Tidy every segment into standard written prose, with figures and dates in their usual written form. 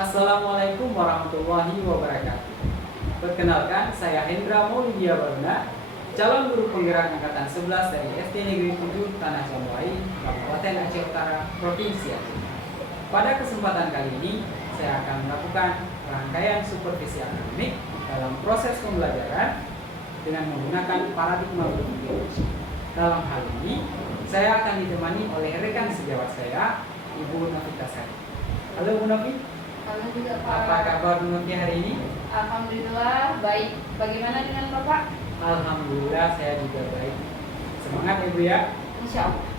Assalamualaikum warahmatullahi wabarakatuh. Perkenalkan, saya Hendra Maulidia Baruna, calon guru penggerak angkatan 11 dari SD Negeri 7 Tanah Jambuai, Kabupaten Aceh Utara, Provinsi Aceh. Pada kesempatan kali ini, saya akan melakukan rangkaian supervisi akademik dalam proses pembelajaran dengan menggunakan paradigma berpikir. Dalam hal ini, saya akan ditemani oleh rekan sejawat saya, Ibu Novita Sari. Halo Bu Novi. Halo juga Pak. Apa kabar Bu Novi hari ini? Alhamdulillah baik. Bagaimana dengan Bapak? Alhamdulillah saya juga baik. Semangat Ibu ya. Insya Allah.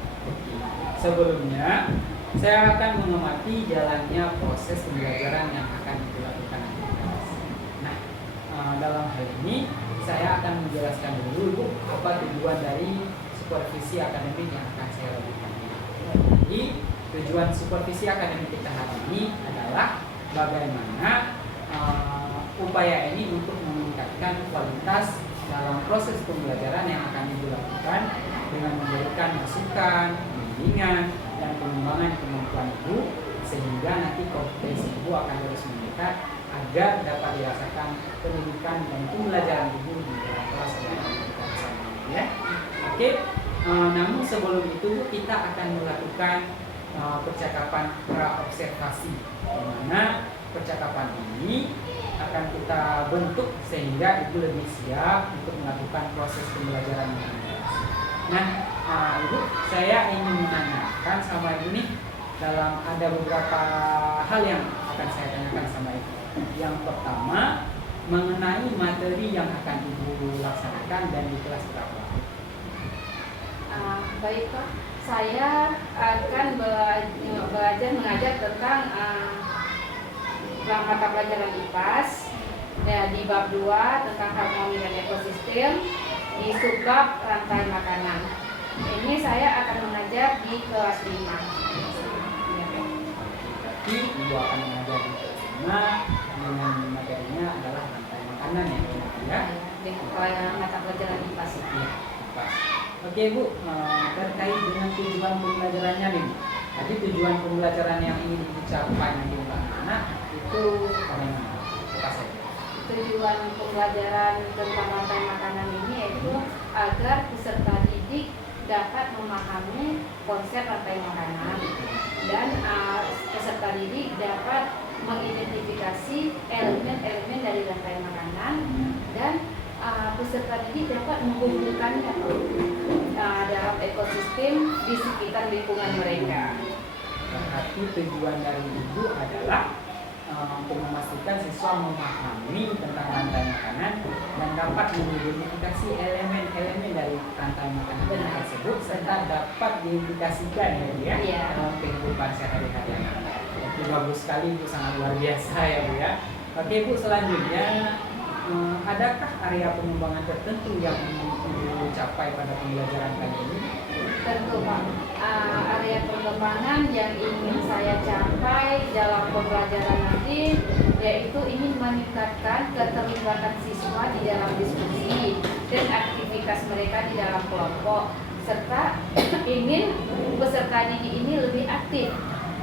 Sebelumnya, saya akan mengamati jalannya proses pembelajaran yang akan dilakukan nanti. Nah, dalam hal ini saya akan menjelaskan dulu Bu, apa tujuan dari supervisi akademik yang akan saya lakukan. Jadi, tujuan supervisi akademik kita hari ini adalah bagaimana upaya ini untuk meningkatkan kualitas dalam proses pembelajaran yang akan dilakukan dengan memberikan masukan, bimbingan, dan pengembangan kemampuan Ibu sehingga nanti kompetensi Ibu akan terus meningkat agar dapat dirasakan pendidikan dan pembelajaran Ibu di dalam kelas yang akan kita bersama ya. Oke, namun sebelum itu kita akan melakukan percakapan pra-observasi, di mana percakapan ini akan kita bentuk sehingga Ibu lebih siap untuk melakukan proses pembelajaran yang jelas. Nah, Ibu, saya ingin menanyakan sama Ibu nih, ada beberapa hal yang akan saya tanyakan sama Ibu. Yang pertama, mengenai materi yang akan Ibu laksanakan dan di kelas berapa? Baik Pak, saya akan belajar mengajar tentang mata pelajaran IPAS ya, di bab 2 tentang harmoni dan ekosistem, di subbab rantai makanan. Ini saya akan mengajar di kelas 5. Jadi Ibu akan mengajar di kelas 5 dengan materinya adalah rantai makanan ya? Dengan mata pelajaran IPAS. Ya, IPAS. Oke Bu, terkait dengan tujuan pembelajarannya nih. Jadi tujuan pembelajaran yang ingin dicapai nanti anak itu bagaimana? Apa saja? Tujuan pembelajaran tentang rantai makanan ini yaitu agar peserta didik dapat memahami konsep rantai makanan dan peserta didik dapat mengidentifikasi elemen-elemen dari rantai makanan dan peserta didik dapat menghubungkannya dalam ekosistem di sekitar lingkungan mereka. Berarti tujuan dari Ibu adalah untuk memastikan siswa memahami tentang rantai makanan dan dapat mengidentifikasi elemen-elemen dari rantai makanan tersebut serta dapat diindikasikan ya dalam kehidupan sehari-hari. Itu bagus sekali Bu, sangat luar biasa ya Bu ya. Oke Bu, selanjutnya adakah area pengembangan tertentu yang ingin Ibu capai pada pembelajaran kali ini? Tentu Pak, area pengembangan yang ingin saya capai dalam pembelajaran nanti yaitu ingin meningkatkan keterlibatan siswa di dalam diskusi dan aktivitas mereka di dalam kelompok serta ingin peserta didik ini lebih aktif.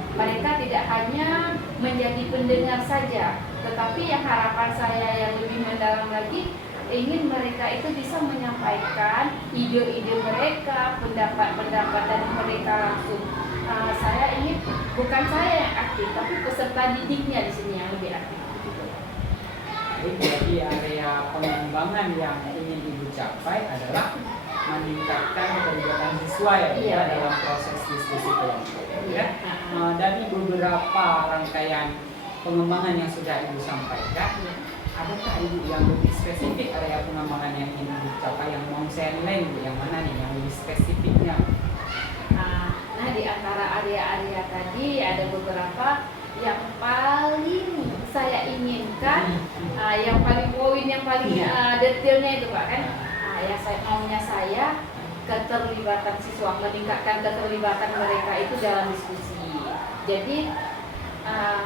Mereka tidak hanya menjadi pendengar saja, tetapi yang harapan saya yang lebih mendalam lagi, ingin mereka itu bisa menyampaikan ide-ide mereka, pendapat-pendapat dari mereka langsung. Saya ingin bukan saya yang aktif, tapi peserta didiknya di sini yang lebih aktif. Jadi area pengembangan yang ingin Ibu capai adalah meningkatkan keterlibatan siswa ya dalam proses diskusi kelompok ya. Dari beberapa rangkaian pengembangan yang sudah Ibu sampaikan, adakah Ibu yang lebih spesifik area pengembangan yang ingin dicapai yang mau saya nilai yang mana nih yang lebih spesifiknya? Nah, di antara area-area tadi ada beberapa yang paling saya inginkan, yang paling poin, yang paling detailnya itu Pak kan? Maunya saya keterlibatan siswa, meningkatkan keterlibatan mereka itu dalam diskusi. Jadi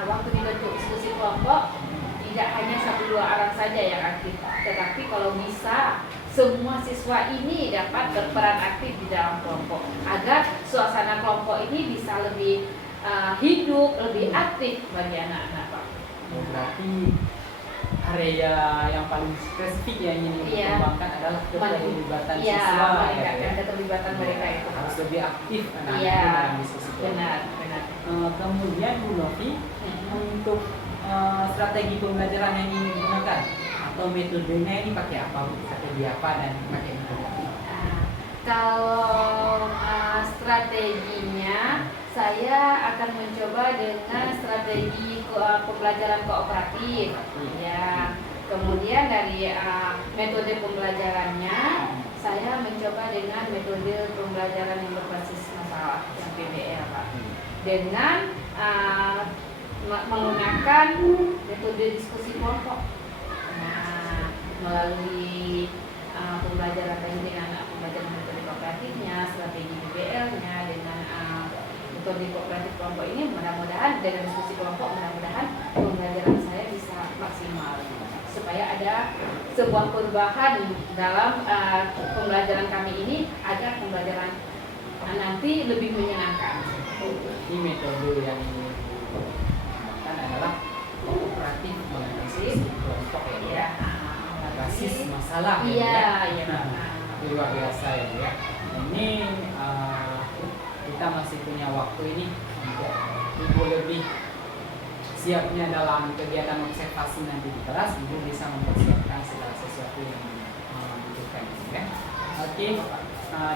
waktu dibentuk diskusi kelompok tidak hanya 1-2 orang saja yang aktif, tetapi kalau bisa semua siswa ini dapat berperan aktif di dalam kelompok agar suasana kelompok ini bisa lebih hidup, lebih aktif bagi anak-anak Pak. Oh, berarti area yang paling spesifik yang ingin Iya. dikembangkan adalah keterlibatan Iya, siswa ya, meningkatkan ya. keterlibatan mereka itu. Harus lebih aktif anak-anak Iya, dalam diskusi kelompok. benar, benar. Kemudian Bu Novi, untuk strategi pembelajaran yang ingin digunakan atau metodenya ini pakai apa Bu? Strategi apa dan pakai metode apa? Kalau strateginya, saya akan mencoba dengan strategi pembelajaran kooperatif. Ya. Kemudian dari metode pembelajarannya, saya mencoba dengan metode pembelajaran yang berbasis masalah, yang PBL, Pak. Dengan menggunakan metode diskusi kelompok. Nah, melalui pembelajaran tadi dengan pembelajaran metode kooperatifnya, strategi PBL-nya, dengan metode kooperatif kelompok ini, mudah-mudahan dengan diskusi kelompok, mudah-mudahan pembelajaran saya bisa maksimal supaya ada sebuah perubahan dalam pembelajaran kami ini agar pembelajaran nanti lebih menyenangkan. Ini metode yang digunakan adalah kooperatif mengatasi kelompok ya. Basis masalah Iya, ya. iya. Luar biasa ya Bu ya. Ini kita masih punya waktu ini untuk Ibu lebih siapnya dalam kegiatan observasi nanti di kelas. Ibu bisa mempersiapkan segala sesuatu yang dibutuhkan ya. Oke,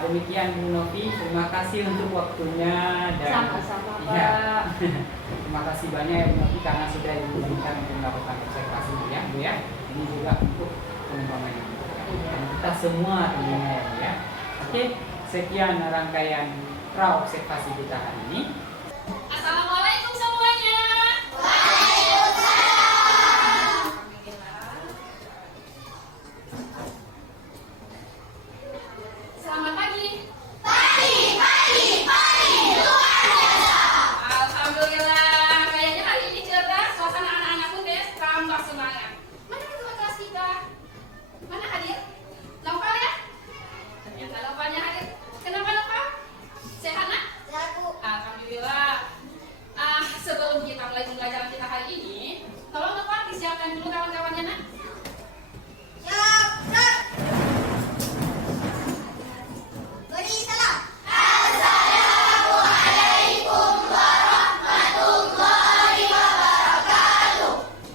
demikian Bu Novi, terima kasih untuk waktunya dan Sama-sama Pak. ya, terima kasih banyak ya Bu Novi karena sudah diizinkan untuk melakukan observasi ya Bu ya. Ini juga untuk pengembangan yang dan kita semua tentunya ya Bu ya. Oke, sekian rangkaian pra observasi kita hari ini. Assalamualaikum semuanya. Selamat pagi. Alhamdulillah, kayaknya hari ini cerdas, suasana anak-anak pun kayaknya tambah semangat. Mana ketua kelas kita? Mana hadir? Novel ya? Ternyata Novelnya hadir. Kenapa Novel? Sehat nak? Alhamdulillah. Sebelum kita mulai pembelajaran kita hari ini, tolong Novel disiapkan dulu kawan-kawannya nak.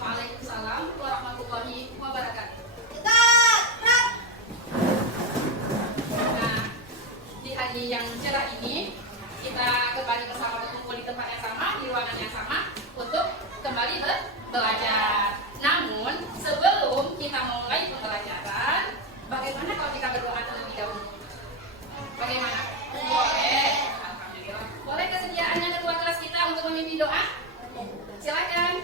Waalaikumsalam warahmatullahi wabarakatuh. Nah, di hari yang cerah ini kita kembali bersama berkumpul di tempat yang sama, di ruangan yang sama untuk kembali belajar. Namun sebelum kita mulai pembelajaran, bagaimana kalau kita berdoa terlebih dahulu? Bagaimana? Boleh. Alhamdulillah. Boleh kesediaannya ketua kelas kita untuk memimpin doa? Silakan.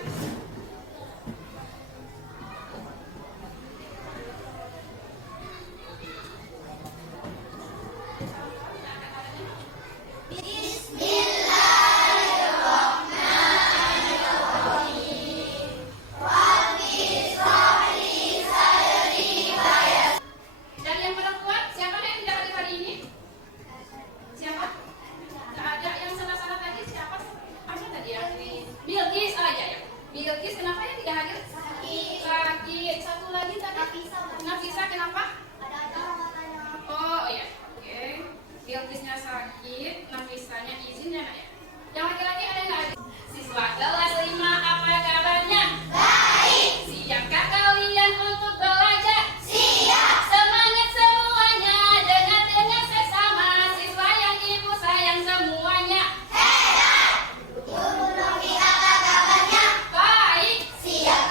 Dan yang perempuan, siapa yang tidak hadir hari ini? Siapa? Tidak ada yang salah-salah tadi. Siapa? Ada tadi yang ini. Bilkis aja ya. Bilkis kenapa yang tidak hadir? Sakit. Satu lagi tadi. Nafisa kenapa? Oh iya. Oke. Bilkisnya sakit. Nafisanya izin ya nak ya. Yang laki-laki ada yang nggak hadir? Siswa kelas 5 apa kabarnya? Baik. Siapkah kalian untuk belajar? Semangat semuanya, dengar sesama, siswa yang ibu sayang semuanya. Baik. Siap.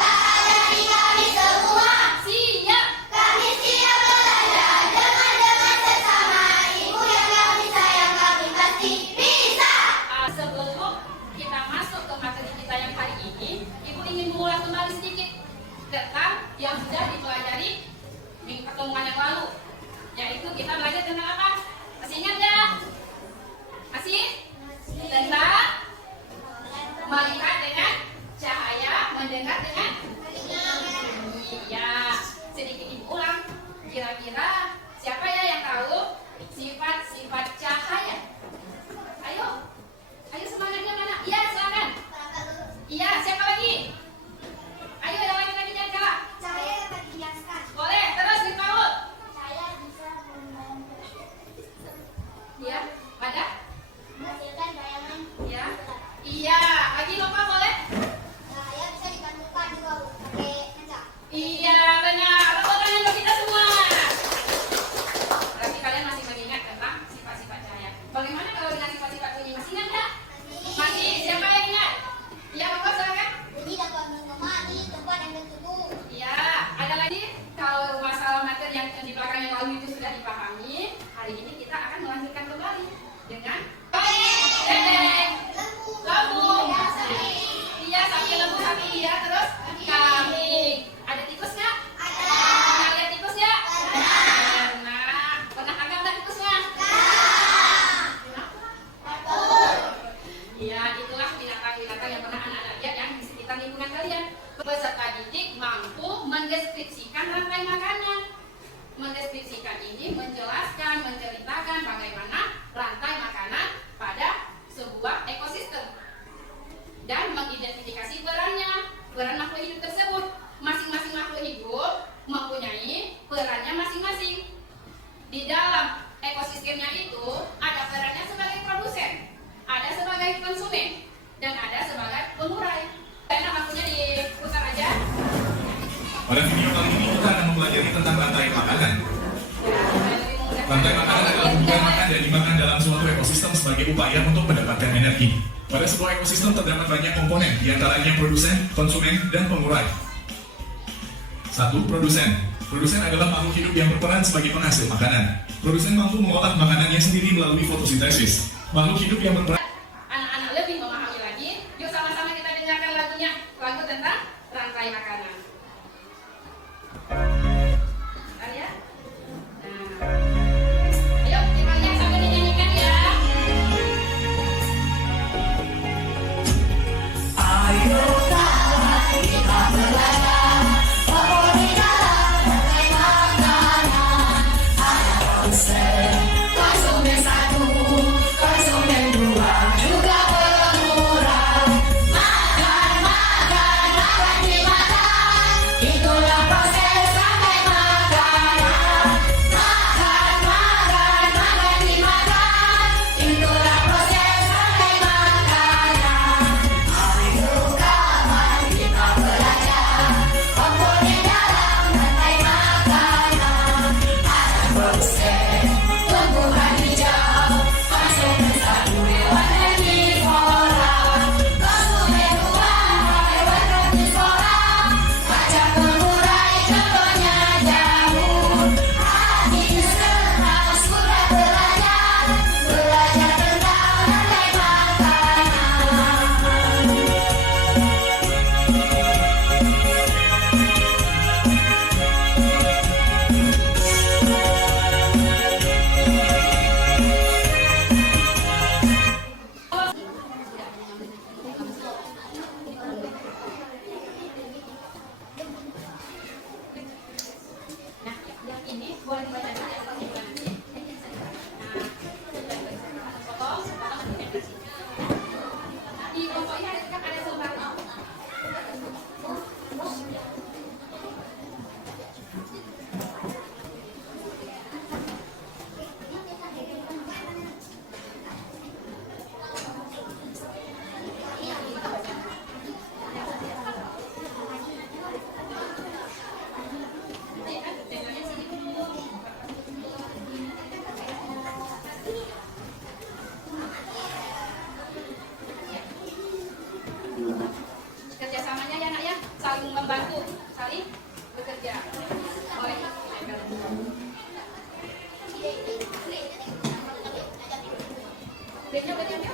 Sebelum kita masuk ke materi kita yang hari ini, Ibu ingin mengulang kembali sedikit tentang yang sudah dipelajari minggu pertemuan yang lalu, yaitu kita belajar tentang apa? Masih ingat nggak? Masih? Tentang melihat dengan cahaya, mendengar dengan iya. Sedikit Ibu ulang. Kira-kira siapa ya yang tahu sifat-sifat cahaya? Ayo semangatnya mana? Iya silakan. Iya siapa lagi? kalian. Peserta didik mampu mendeskripsikan rantai makanan. Mendeskripsikan ini menjelaskan, menceritakan bagaimana rantai makanan pada sebuah ekosistem dan mengidentifikasi peran makhluk hidup tersebut. Masing-masing makhluk hidup mempunyai perannya masing-masing. Di dalam ekosistemnya itu ada perannya sebagai produsen, ada sebagai konsumen, dan ada sebagai pengurai. Enak waktunya diputar aja. Pada video kali ini kita akan mempelajari tentang rantai makanan. Rantai makanan adalah hubungan makan dan dimakan dalam suatu ekosistem sebagai upaya untuk mendapatkan energi. Pada sebuah ekosistem terdapat banyak komponen, diantaranya produsen, konsumen, dan pengurai. 1. Produsen. Produsen adalah makhluk hidup yang berperan sebagai penghasil makanan. Produsen mampu mengolah makanannya sendiri melalui fotosintesis. Makhluk hidup yang berperan. Anak-anak lebih memahami lagi. Yuk sama-sama kita dengarkan lagunya, lagu tentang rantai makanan. Bentar ya. Nah, ayo kita lihat sambil dinyanyikan ya. Ayo kawan kita belajar memulai dalam rantai makanan. Ada konsumen, konsumen 1, konsumen 2, juga pengurai. Makan, makan, makan dimakan. Itulah proses rantai makanan. Makan, makan, makan dimakan. Itulah proses rantai makanan. Ayo kawan kita belajar komponen dalam rantai makanan. Ada produsen, tumbuhan hijau, konsumen 1, hewan herbivora, konsumen 2, hewan karnivora, macam pengurai contohnya jamur. Hati senang sudah belajar tentang rantai makanan. Nah, yang ini boleh dibaca dulu ya, Pak. Nah, potong kemudian kasih. Di pokoknya kan ada selembar. Kerjasamanya ya nak ya, saling membantu, saling bekerja. Boleh. Bednya bedanya.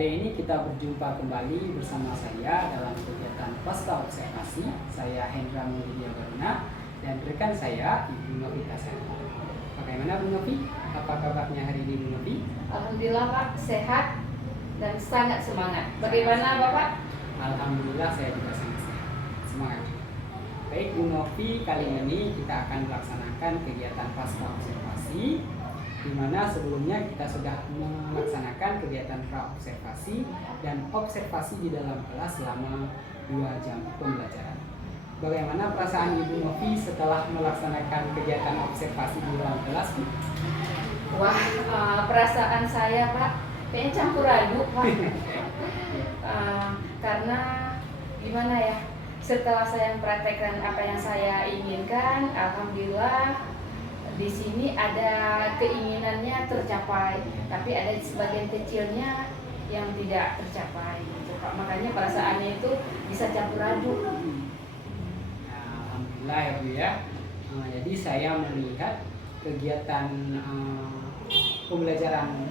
kali ini kita berjumpa kembali bersama saya dalam kegiatan Pasca Observasi. Saya Hendra Mulia Baruna dan rekan saya Ibu Novita Serta. Bagaimana Bu Novi? Apa kabarnya hari ini Bu Novi? Alhamdulillah Pak, sehat dan sangat semangat. Bagaimana Bapak? Alhamdulillah saya juga sangat sehat. Semangat. Baik Bu Novi, kali ini kita akan melaksanakan kegiatan Pasca Observasi, di mana sebelumnya kita sudah melaksanakan kegiatan pra-observasi dan observasi di dalam kelas selama 2 jam pembelajaran. Bagaimana perasaan Ibu Novi setelah melaksanakan kegiatan observasi di dalam kelas? Wah, perasaan saya Pak, kayaknya campur aduk Pak. Karena gimana ya, setelah saya mempraktekkan apa yang saya inginkan, alhamdulillah di sini ada keinginannya tercapai, tapi ada sebagian kecilnya yang tidak tercapai gitu Pak. Makanya perasaannya itu bisa campur aduk. Alhamdulillah ya Bu ya. Jadi saya melihat kegiatan pembelajaran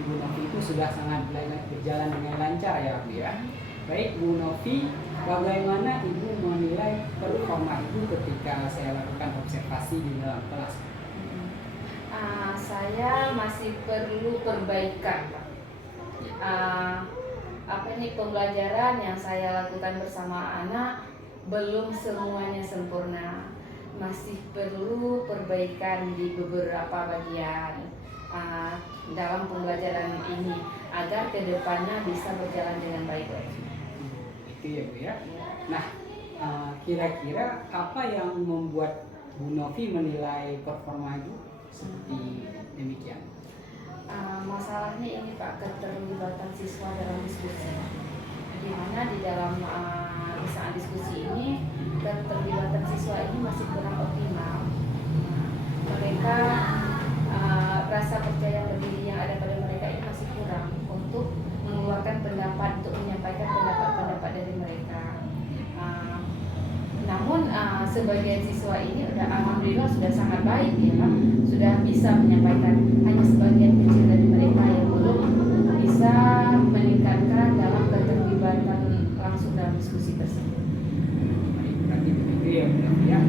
Ibu Novi itu sudah sangat berjalan dengan lancar ya Bu ya. Baik Bu Novi, bagaimana Ibu menilai performa Ibu ketika saya lakukan observasi di dalam kelas? Saya masih perlu perbaikan Pak. Pembelajaran yang saya lakukan bersama anak belum semuanya sempurna, masih perlu perbaikan di beberapa bagian dalam pembelajaran ini agar kedepannya bisa berjalan dengan baik. Itu ya Bu ya. Nah, kira-kira apa yang membuat Bu Novi menilai performa Ibu seperti demikian? Masalahnya ini Pak, keterlibatan siswa dalam diskusi, di mana di dalam saat diskusi ini keterlibatan siswa ini masih kurang optimal. Mereka rasa percaya diri yang ada pada mereka ini masih kurang untuk mengeluarkan pendapat, untuk menyampaikan pendapat-pendapat dari mereka. Namun sebagian siswa ini alhamdulillah sudah sangat baik ya Pak, sudah bisa menyampaikan. Hanya sebagian kecil dari mereka yang belum bisa meningkatkan dalam keterlibatan langsung dalam diskusi tersebut. Berarti begitu ya Bu Novi ya.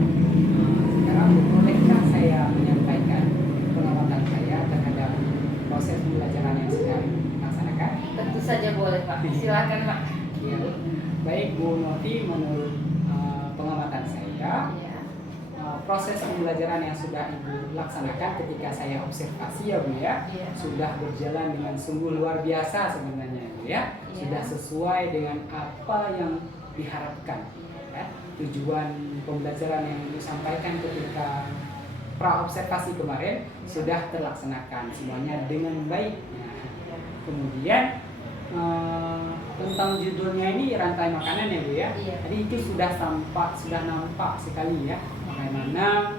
Sekarang bolehkah saya menyampaikan pengamatan saya terhadap proses pembelajaran yang sedang dilaksanakan? Tentu saja boleh Pak, silakan Pak. Ya. Baik Bu Novi, menurut pengamatan saya, proses pembelajaran yang sudah Ibu laksanakan ketika saya observasi ya Bu ya, sudah berjalan dengan sungguh luar biasa sebenarnya Bu ya. Sudah sesuai dengan apa yang diharapkan ya. Tujuan pembelajaran yang Ibu sampaikan ketika pra-observasi kemarin sudah terlaksanakan semuanya dengan baik. Nah, kemudian tentang judulnya ini rantai makanan ya Bu ya. Jadi itu sudah nampak sekali ya bagaimana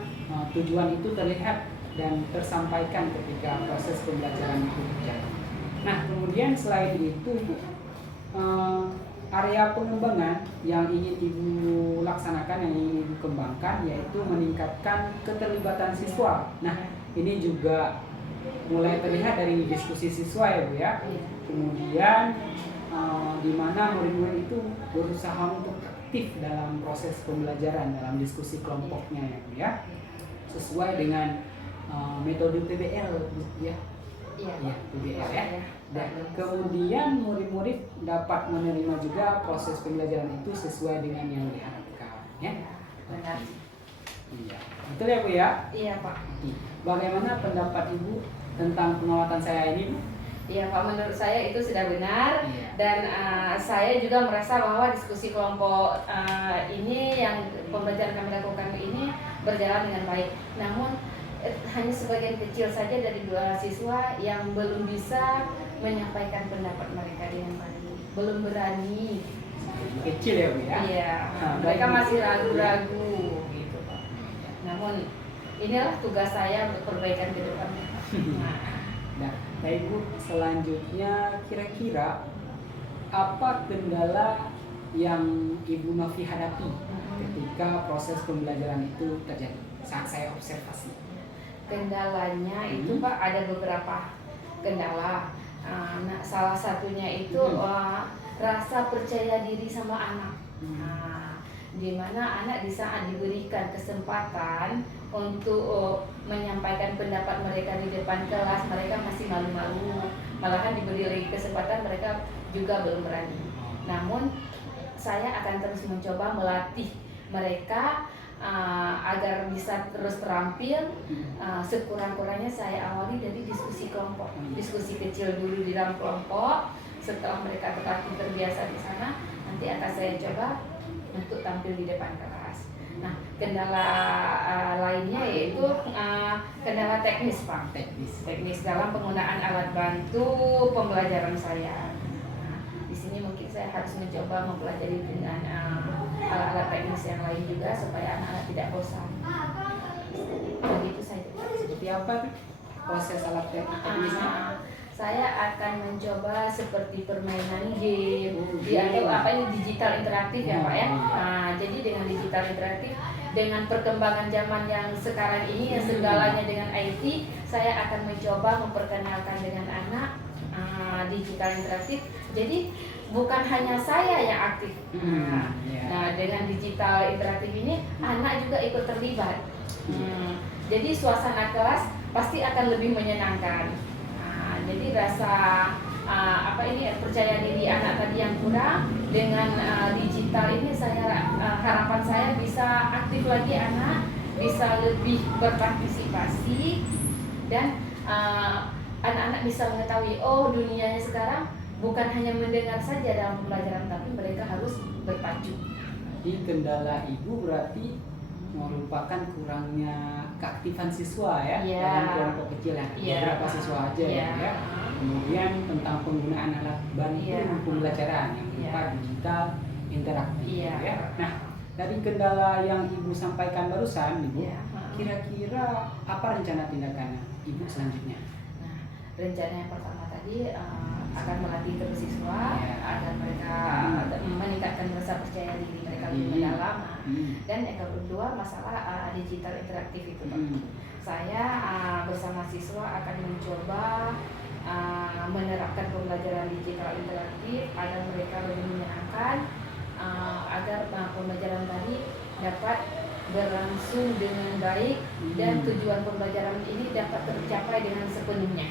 tujuan itu terlihat dan tersampaikan ketika proses pembelajaran itu berjalan. Nah, kemudian selain itu area pengembangan yang ingin Ibu laksanakan, yang ingin Ibu kembangkan, yaitu meningkatkan keterlibatan siswa. Nah, ini juga mulai terlihat dari diskusi siswa ya Bu ya. Kemudian di mana murid-murid itu berusaha untuk aktif dalam proses pembelajaran, dalam diskusi kelompoknya ya Bu ya. Sesuai dengan metode PBL ya. Iya, PBL ya. Dan kemudian murid-murid dapat menerima juga proses pembelajaran itu sesuai dengan yang diharapkan ya. Benar. Iya. Betul ya Bu ya? Iya Pak. Bagaimana pendapat Ibu tentang pengamatan saya ini Bu? Iya Pak, menurut saya itu sudah benar. Dan saya juga merasa bahwa diskusi kelompok ini yang pembelajaran kami lakukan ini berjalan dengan baik. Namun hanya sebagian kecil saja dari 2 siswa yang belum bisa menyampaikan pendapat mereka dengan baik, belum berani. Kecil ya Bu ya? Iya, mereka masih ragu-ragu gitu Pak. Namun inilah tugas saya untuk perbaikan ke depan. Nah, Ibu, selanjutnya kira-kira apa kendala yang Ibu Novi hadapi ketika proses pembelajaran itu terjadi saat saya observasi? Kendalanya itu Pak, ada beberapa kendala. Nah, salah satunya itu rasa percaya diri sama anak. Di mana anak di saat diberikan kesempatan untuk menyampaikan pendapat mereka di depan kelas, mereka masih malu-malu, malahan diberi lagi kesempatan mereka juga belum berani. Namun saya akan terus mencoba melatih mereka agar bisa terus terampil. Sekurang-kurangnya saya awali dari diskusi kelompok, diskusi kecil dulu di dalam kelompok. Setelah mereka terbiasa di sana, nanti akan saya coba untuk tampil di depan kelas. Nah, kendala lainnya yaitu kendala teknis, Pak. Teknis dalam penggunaan alat bantu pembelajaran saya. Nah, di sini mungkin saya harus mencoba mempelajari dengan alat-alat teknis yang lain juga supaya anak-anak tidak bosan. Begitu saja. Seperti apa tuh proses alat teknisnya? Saya akan mencoba seperti permainan game, atau apa ini digital interaktif ya Pak ya. Jadi dengan digital interaktif, dengan perkembangan zaman yang sekarang ini yang segalanya dengan IT, saya akan mencoba memperkenalkan dengan anak digital interaktif. Jadi bukan hanya saya yang aktif. Nah, dengan digital interaktif ini anak juga ikut terlibat. Jadi suasana kelas pasti akan lebih menyenangkan. Jadi rasa percaya diri anak tadi yang kurang, dengan digital ini harapan saya bisa aktif lagi anak, bisa lebih berpartisipasi, dan anak-anak bisa mengetahui dunianya sekarang bukan hanya mendengar saja dalam pembelajaran, tapi mereka harus berpacu. Jadi kendala ibu berarti merupakan kurangnya keaktifan siswa ya dalam kelompok kecil beberapa siswa aja ya. Kemudian tentang penggunaan alat bantu pembelajaran yang berupa digital interaktif ya. Nah, dari kendala yang ibu sampaikan barusan, ibu kira-kira apa rencana tindakan ibu selanjutnya? Nah, rencana yang pertama tadi akan melatih terus siswa agar mereka meningkatkan rasa percaya diri mereka lebih mendalam. Dan yang kedua masalah digital interaktif itu. Saya bersama siswa akan mencoba menerapkan pembelajaran digital interaktif agar mereka lebih menyenangkan, agar pembelajaran tadi dapat berlangsung dengan baik dan tujuan pembelajaran ini dapat tercapai dengan sepenuhnya.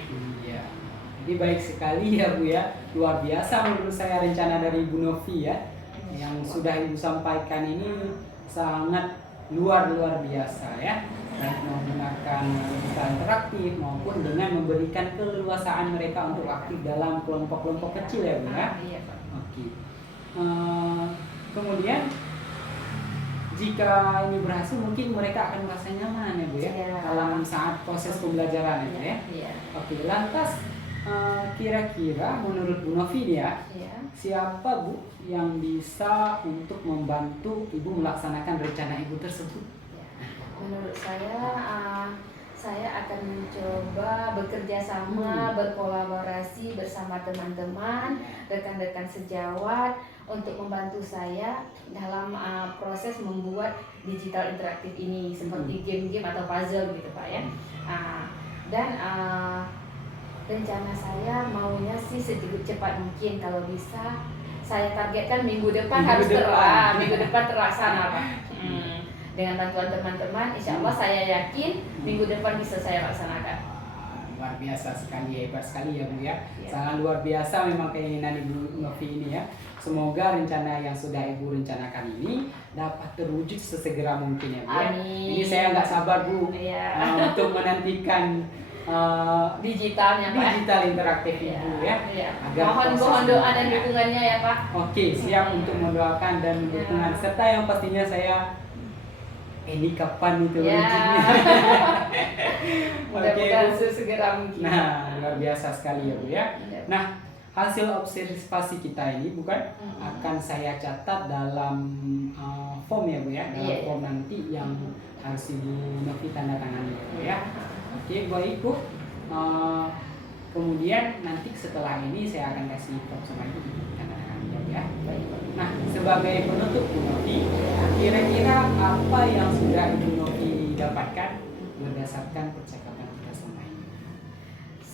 Jadi baik sekali ya Bu ya, luar biasa menurut saya rencana dari Bu Novi ya, yang sudah ibu sampaikan ini sangat luar biasa ya, baik menggunakan digital interaktif maupun dengan memberikan keleluasaan mereka untuk aktif dalam kelompok-kelompok kecil ya Bu ya. Iya Pak. Oke. Kemudian jika ini berhasil mungkin mereka akan merasa nyaman ya Bu ya dalam saat proses pembelajaran itu ya. Oke, lantas kira-kira menurut Bu Novi ya, siapa Bu yang bisa untuk membantu ibu melaksanakan rencana ibu tersebut? Menurut saya akan mencoba bekerja sama, berkolaborasi bersama teman-teman, rekan-rekan sejawat untuk membantu saya dalam proses membuat digital interaktif ini seperti game-game atau puzzle gitu Pak ya. Dan rencana saya maunya sih secepat mungkin, kalau bisa saya targetkan minggu depan minggu depan terlaksana Pak. Dengan bantuan teman-teman, insya Allah saya yakin minggu depan bisa saya laksanakan. Luar biasa sekali, hebat sekali ya Bu ya. Sangat luar biasa memang keinginan Ibu Novi ini ya. Semoga rencana yang sudah Ibu rencanakan ini dapat terwujud sesegera mungkin ya Bu ya. Amin. Ini saya nggak sabar Bu untuk menantikan digital interaktif Ibu ya. Mohon doa dan dukungannya ya Pak. Oke, siap untuk mendoakan dan dukungan serta yang pastinya saya ini kapan itu wujudnya. Mudah-mudahan sesegera mungkin. Nah, luar biasa sekali ya Bu ya. Nah, hasil observasi kita ini bukan akan saya catat dalam form ya Bu ya, dalam form nanti yang harus Ibu Novi tanda tangani ya Bu ya. Oke, baik Bu. Kemudian nanti setelah ini saya akan kasih form sama Ibu tanda tangani ya. Nah, sebagai penutup Bu Novi, kira-kira apa yang sudah Ibu Novi dapatkan berdasarkan percakapan kita sama ini?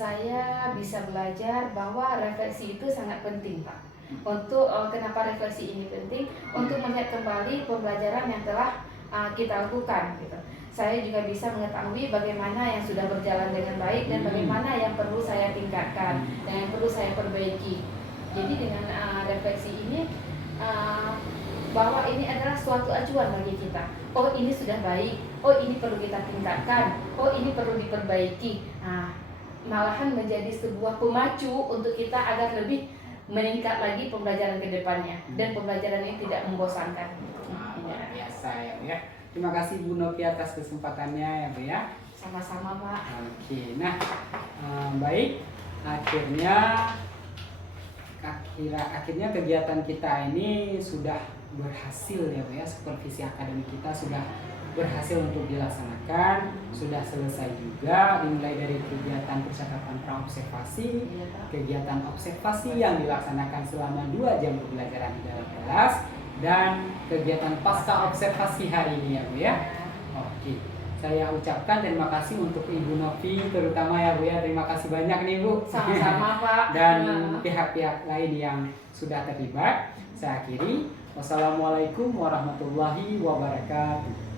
saya bisa belajar bahwa refleksi itu sangat penting, Pak. Untuk kenapa refleksi ini penting? Untuk melihat kembali pembelajaran yang telah kita lakukan. Gitu. Saya juga bisa mengetahui bagaimana yang sudah berjalan dengan baik dan bagaimana yang perlu saya tingkatkan dan yang perlu saya perbaiki. Jadi dengan refleksi ini bahwa ini adalah suatu acuan bagi kita. Oh, ini sudah baik. Oh, ini perlu kita tingkatkan. Oh, ini perlu diperbaiki. Malahan menjadi sebuah pemacu untuk kita agar lebih meningkat lagi pembelajaran ke depannya dan pembelajaran ini tidak membosankan. Luar biasa ya Bu ya. Terima kasih Bu Novi atas kesempatannya ya Bu ya. Sama-sama, Pak. Oke, nah baik, akhirnya kegiatan kita ini sudah berhasil ya Bu ya. Supervisi akademik kita sudah berhasil untuk dilaksanakan, sudah selesai juga, dimulai dari kegiatan percakapan praobservasi, kegiatan observasi yang dilaksanakan selama 2 jam pembelajaran di dalam kelas, dan kegiatan pasca observasi hari ini ya Bu ya. Oke, saya ucapkan terima kasih untuk Ibu Novi terutama ya Bu ya, terima kasih banyak nih Bu. Sama-sama, Pak. Dan pihak-pihak lain yang sudah terlibat. Saya akhiri. Wassalamualaikum warahmatullahi wabarakatuh.